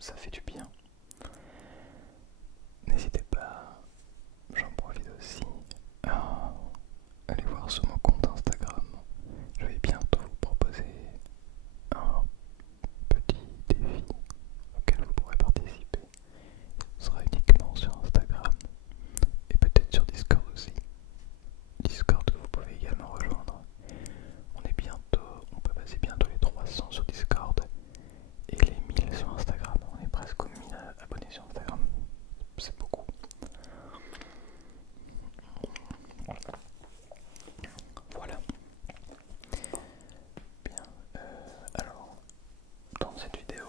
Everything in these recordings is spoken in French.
ça fait du bien. N'hésitez pas, j'en profite aussi, à aller voir sur mon compte Instagram. Je vais bientôt vous proposer un petit défi auquel vous pourrez participer. Ce sera uniquement sur Instagram et peut-être sur Discord aussi. Discord que vous pouvez également rejoindre. On peut passer bientôt les 300 sur Discord et les 1000 sur Instagram. On est presque aux 1000 abonnés sur Instagram. C'est beaucoup. Voilà. Bien. Alors, dans cette vidéo,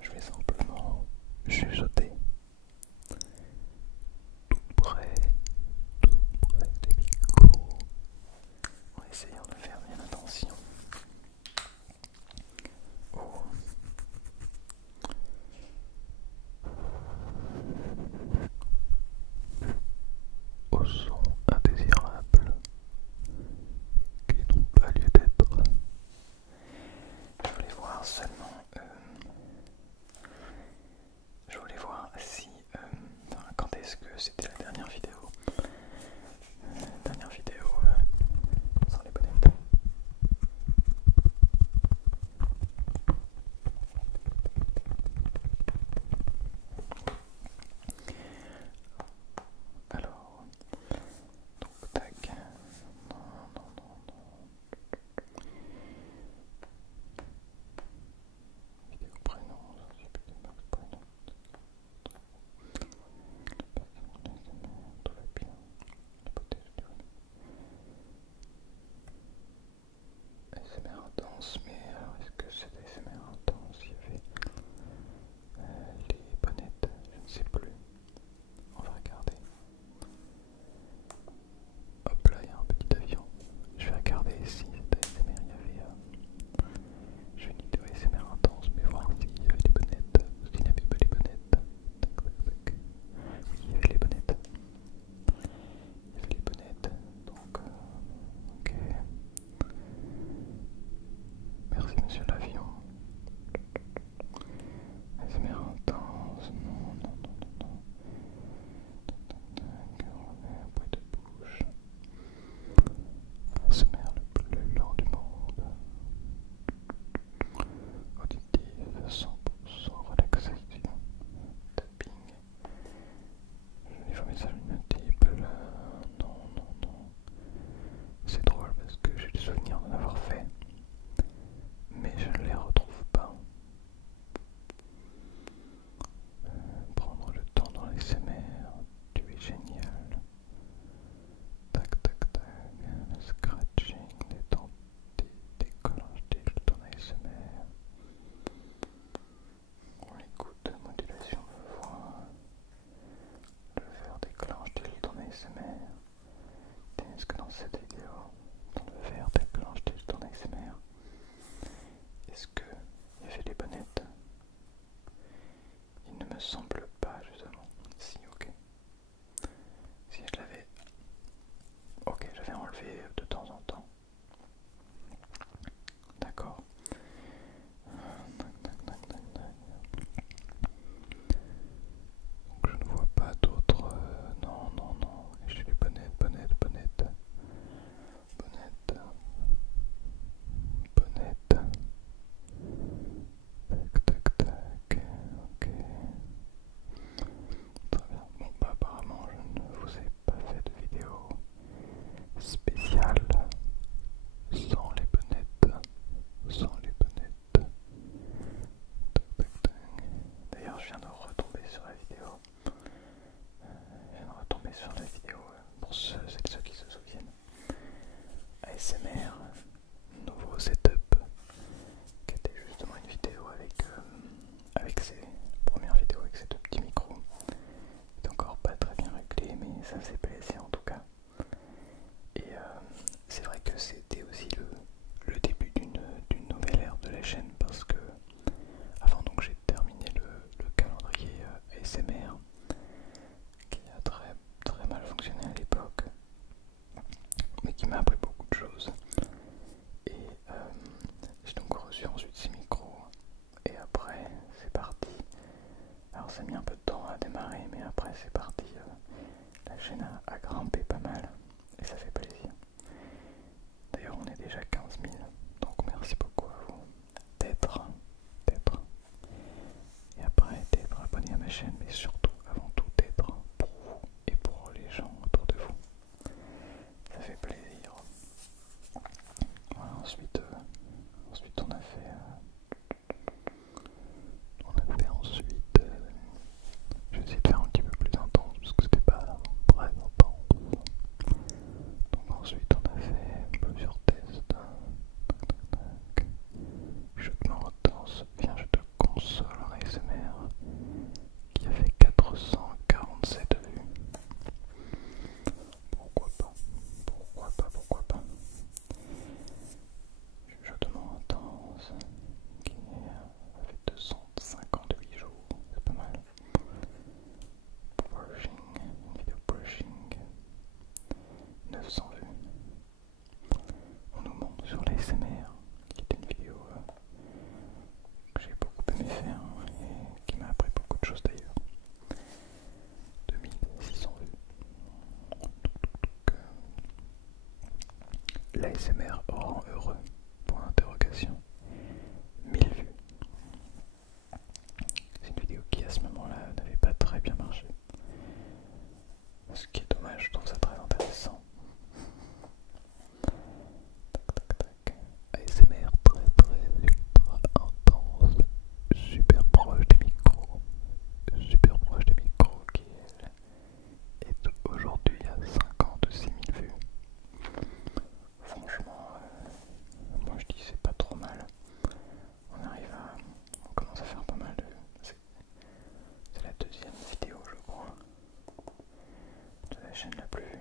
je vais simplement chuchoter tout près des micros, en essayant de faire bien attention aux sons indésirables qui n'ont pas lieu d'être. Je voulais voir seulement, je voulais voir si, quand est-ce que c'était la dernière vidéo. Dernière vidéo sans les bonnettes. Alors, donc tac. Non, non, non, non. Vidéo prénom, je sais plus les marques prénom. ASMR rend heureux. Point d'interrogation. 1000 vues. C'est une vidéo qui à ce moment-là n'avait pas très bien marché. Ce qui est dommage, je trouve ça très intéressant. Tac. ASMR très ultra intense, super proche des micros, qui est aujourd'hui à 56 000 vues. Franchement, moi je dis c'est pas trop mal. On commence à faire pas mal de... C'est la deuxième vidéo je crois de la chaîne la plus vue.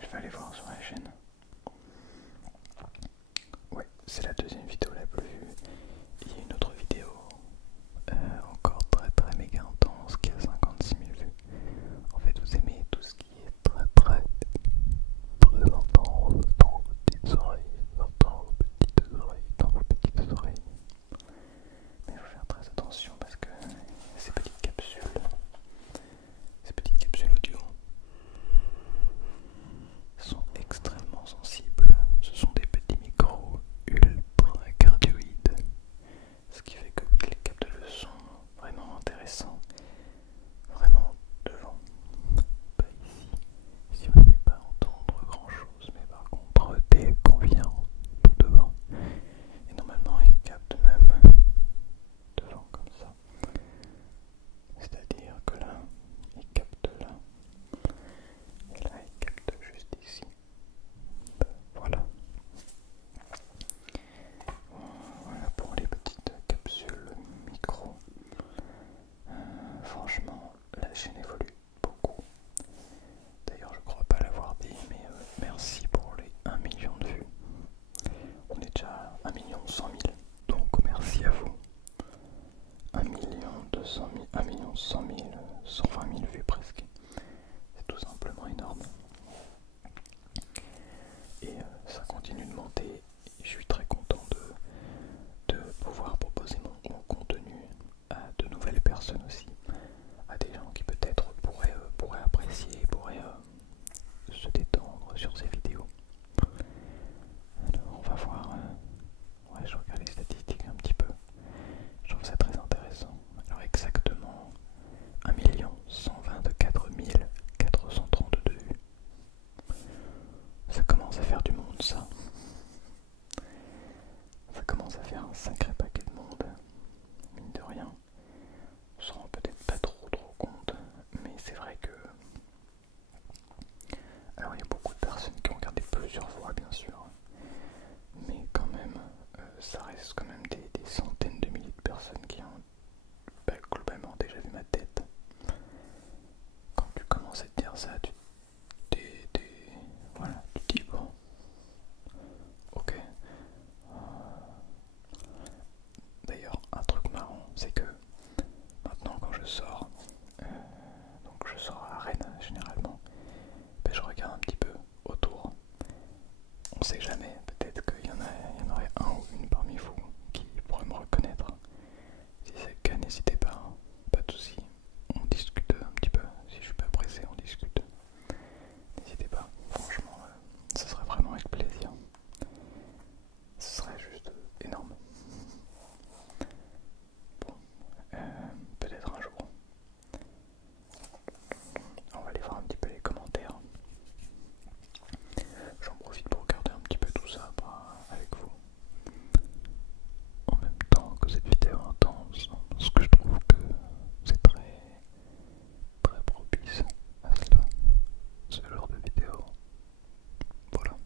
Je vais aller voir sur la chaîne. Ouais, c'est la deuxième vidéo la plus vue. Il y a une autre vidéo encore très méga intense qui a 56 000 vues. En fait, vous aimez tout ce qui est très intense dans vos petites oreilles, dans vos petites oreilles. Mais il faut faire très attention parce que ces petites capsules audio sont extrêmement sensibles. Ce sont des petits micros ultra cardioïdes, ce qui fait qu'ils captent le son vraiment intéressant, vraiment devant, pas ici. Ici vous n'allez pas entendre grand chose, mais par contre dès qu'on vient tout devant, et normalement ils captent même devant comme ça. C'est-à-dire que là, il capte là, et là, il capte juste ici. Voilà. Voilà pour les petites capsules micro. Franchement, la chaîne évolue beaucoup. D'ailleurs, je crois pas l'avoir dit, mais merci pour les 1 million de vues. On est déjà à 1 100 000, donc merci à vous. 1 200 000, 1 100 000, 120 000 vues presque. C'est tout simplement énorme. Et ça continue de monter. Et je suis très content de pouvoir proposer mon contenu à de nouvelles personnes aussi. À des gens qui peut-être pourraient apprécier, pourraient se détendre sur ces vidéos. Alors on va voir. Ouais, je regarde les statistiques un petit peu. Je trouve ça très intéressant. Alors exactement 1 124 432 vues. Ça commence à faire du monde ça. Ça commence à faire un sacré paquet de monde. Mine de rien. On s'en rend peut-être pas trop compte. Mais c'est vrai que... Alors il y a beaucoup de personnes qui ont regardé plusieurs fois bien sûr. Mais quand même, ça reste quand même des centaines de milliers de personnes qui ont globalement déjà vu ma tête. Quand tu commences à te dire ça, voilà, tu te dis bon, ok. D'ailleurs, un truc marrant, c'est que maintenant quand je sors, donc je sors à Rennes généralement, je regarde un petit peu autour. On sait jamais, peut-être qu'il y en aurait un ou une parmi vous qui pourrait me reconnaître. Si c'est le cas, n'hésitez pas, hein. Pas de soucis. On discute un petit peu. Si je suis pas pressé, on discute. N'hésitez pas. Franchement, ce serait vraiment avec plaisir. Ce serait juste énorme. Bon, peut-être un jour. On va aller voir un petit peu les commentaires. J'en profite pour regarder un petit peu tout ça avec vous. En même temps que cette vidéo intense, parce que je trouve que c'est très propice à cela, ce genre de vidéo. Voilà.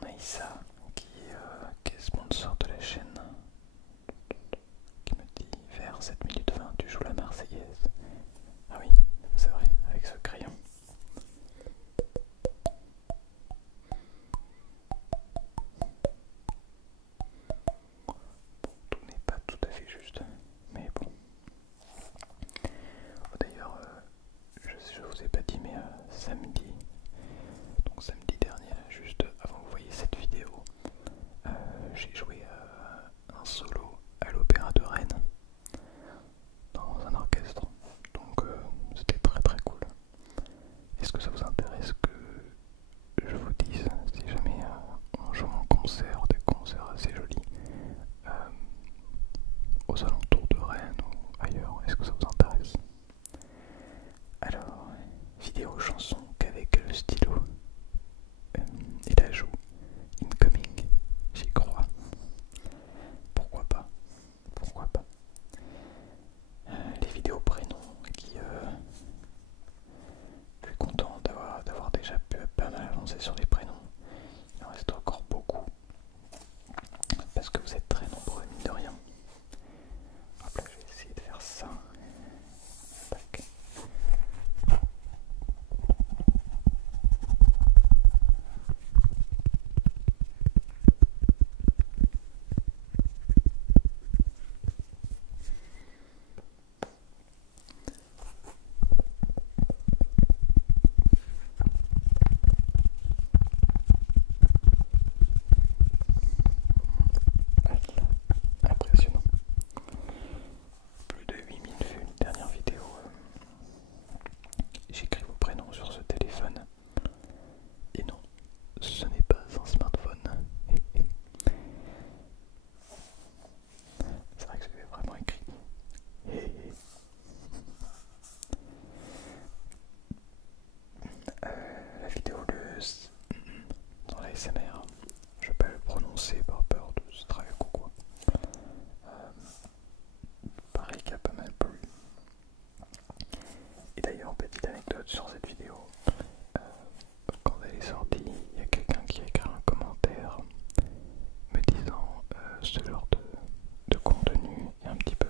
On a Issa qui est sponsor de la chaîne, qui me dit vers 7 minutes 20 tu joues la Marseillaise. Ah oui, c'est vrai, avec ce crayon. Tout n'est pas tout à fait juste, mais bon. D'ailleurs, je vous ai pas dit, mais samedi dernier, juste avant que vous voyez cette vidéo, j'ai joué un solo à l'Opéra de Rennes dans un orchestre. aux alentours de Rennes ou ailleurs. Est-ce que ça vous intéresse? Alors, vidéo chanson qu'avec le stylo et la joue incoming, j'y crois. Pourquoi pas? Pourquoi pas? Les vidéos prénoms qui je suis content d'avoir déjà pu pas mal avancer sur les prénoms. Il en reste encore beaucoup parce que vous êtes très nombreux, mine de rien. Hop là, je vais essayer de faire ça. Tac. Impressionnant. Plus de 8000 vues, une dernière vidéo. J'écris vos prénoms sur ce téléphone. Et non, ce n'est pas un smartphone. C'est vrai que j'avais vraiment écrit. La vidéo dans la SMR, je vais pas le prononcer par peur de strike ou quoi. Pareil qu'il a pas mal plu. Et d'ailleurs, petite anecdote sur cette vidéo, quand elle est sortie, il y a quelqu'un qui a écrit un commentaire me disant ce genre de contenu est un petit peu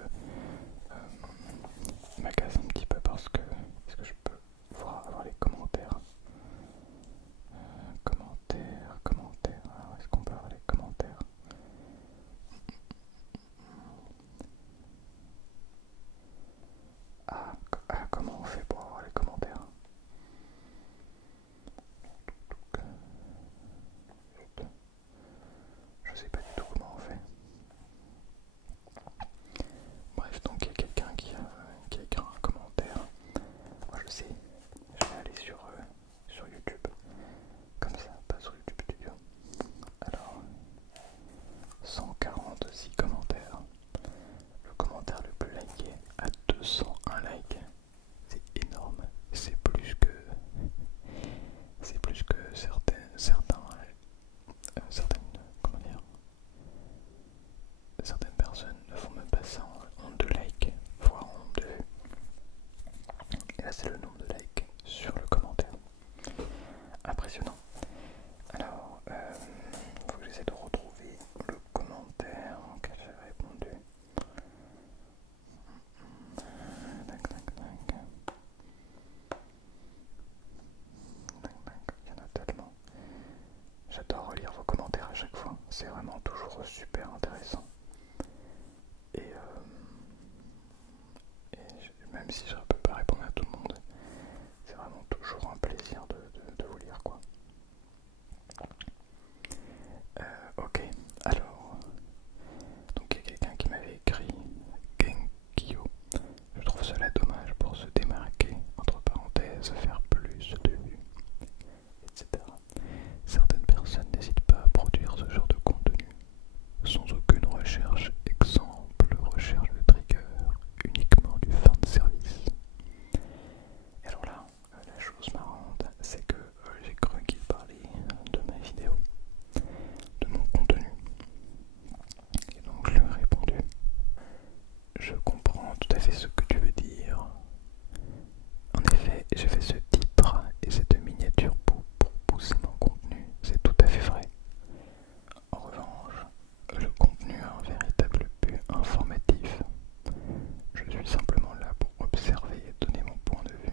m'agace un petit peu parce que est-ce que je peux avoir les commentaires alors est-ce qu'on peut avoir les commentaires? Comment on fait pour avoir les commentaires? Je sais pas du tout comment on fait. Bref, donc il y a quelqu'un qui a écrit un commentaire. Moi je sais, je vais aller sur YouTube. Comme ça, pas sur YouTube Studio. Alors, 146 commentaires. Le commentaire le plus liké à 201 likes. C'est énorme. C'est plus que certaines personnes ne font même pas ça en nombre de likes, voire en nombre de vues. Et là c'est le nombre de likes sur le commentaire. Impressionnant. Alors, faut que j'essaie de retrouver le commentaire auquel j'avais répondu. Il y en a tellement. J'adore relire vos commentaires à chaque fois. C'est vraiment toujours super intéressant. Et même si je ne peux pas répondre à tout le monde, c'est vraiment toujours un plaisir de vous lire, quoi. Ok, alors, donc il y a quelqu'un qui m'avait écrit Genkyo. Je trouve cela dommage pour se démarquer, entre parenthèses, faire plus de vues, etc. Certaines personnes n'hésitent pas à produire ce genre de contenu, sans aucune recherche, exemple, recherche de trigger, uniquement du fan service. Et alors là, la chose marrante, c'est que j'ai cru qu'il parlait de ma vidéo, de mon contenu. Et donc je lui ai répondu, je comprends tout à fait ce que tu veux dire. En effet, j'ai fait ce titre et cette miniature pour pousser mon contenu, c'est tout à fait vrai. En revanche, le contenu a un véritable but informatif. Je suis simplement là pour observer et donner mon point de vue.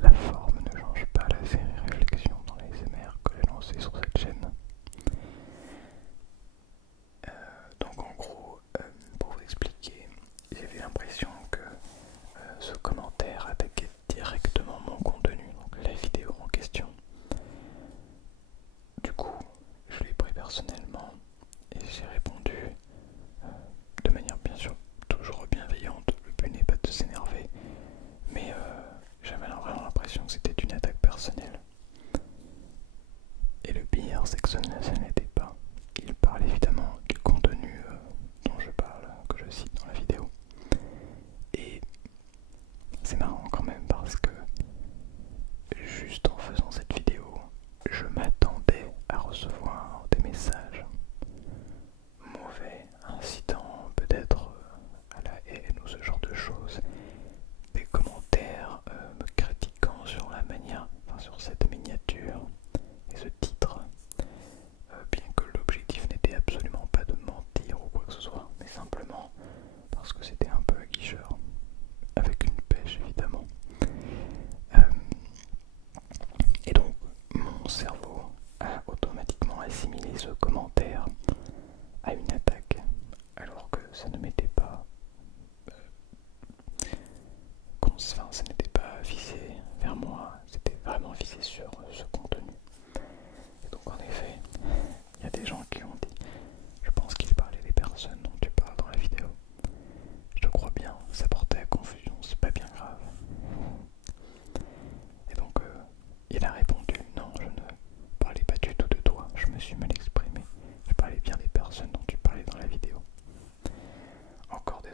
La forme ne change pas la série réflexion dans les ASMR que j'ai lancée sur cette chaîne. Donc en gros, pour vous expliquer, j'avais l'impression que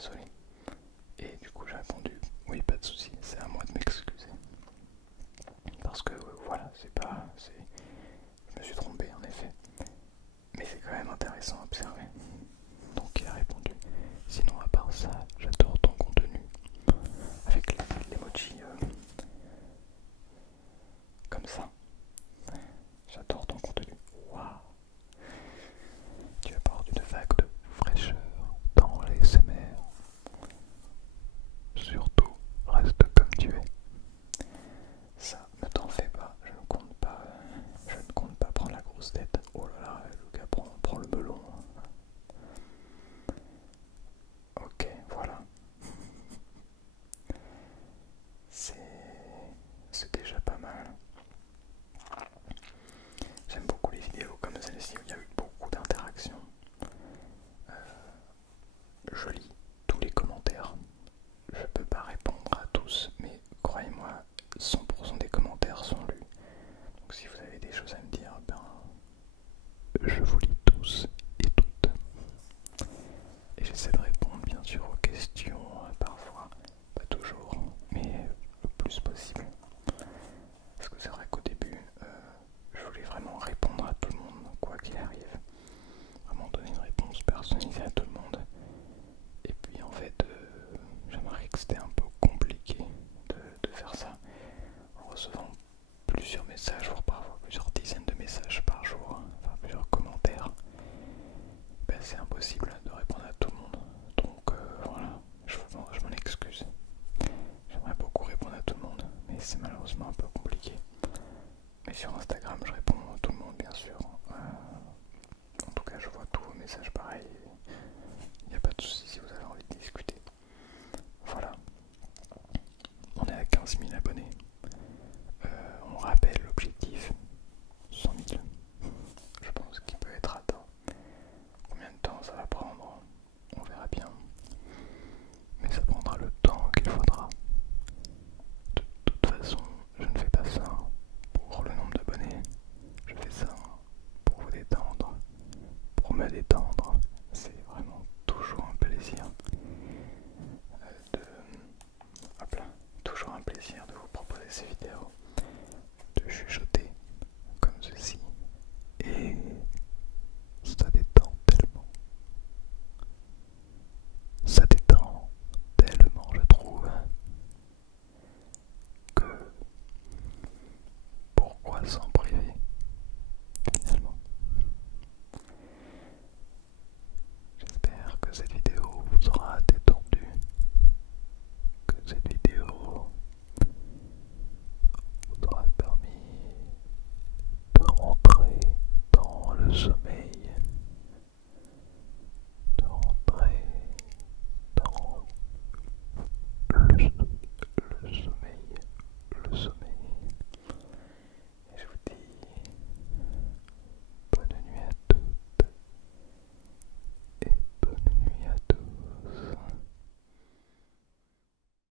désolé. Et du coup j'ai répondu oui, pas de souci, c'est à moi de m'excuser. Parce que voilà, je me suis trompé en effet. Mais c'est quand même intéressant à observer. Donc il a répondu, sinon à part ça, j'adore ton contenu. Avec l'emoji comme ça. J'adore ton contenu. Waouh. Tu apportes une vague de fraîcheur dans les SMR. Surtout, reste comme tu es. Ça, ne t'en fais pas, je ne compte pas prendre la grosse tête. Oh là là, Lucas, prends le melon. Ok, voilà. C'est déjà pas mal. J'aime beaucoup les vidéos comme celle-ci où il y a eu beaucoup d'interactions. Je lis tous les commentaires. Je peux pas répondre à tous, mais croyez-moi, 100% des commentaires sont lus. Donc si vous avez des choses à me dire, ben je vous lis tous et toutes. Et j'essaie de répondre bien sûr aux questions, parfois, pas toujours, mais le plus possible. Parce que c'est vrai qu'au début, je voulais vraiment répondre à tout le monde, quoi qu'il arrive. Vraiment donner une réponse personnalisée à tout le monde. Et puis en fait, j'ai remarqué que c'était un peu compliqué de faire ça en recevant plusieurs messages, voire parfois plusieurs dizaines de messages par jour, enfin plusieurs commentaires. Ben, c'est impossible de répondre à tout le monde. Donc voilà, je m'en excuse. J'aimerais beaucoup répondre à tout le monde, mais c'est malheureusement un peu compliqué. Mais sur Instagram, je réponds à tout le monde, bien sûr. En tout cas, je vois tous vos messages pareils. Il n'y a pas de souci si vous avez envie de discuter. Voilà. On est à 15 000 abonnés. On rappelle l'objectif 100 000. Je pense qu'il peut être atteint. Combien de temps ça va prendre? On verra bien. Mais ça prendra le temps qu'il faudra. De toute façon, je ne fais pas ça pour le nombre d'abonnés. Je fais ça pour vous détendre, pour me détendre. C'est vraiment toujours un plaisir toujours un plaisir de vous proposer ces vidéos.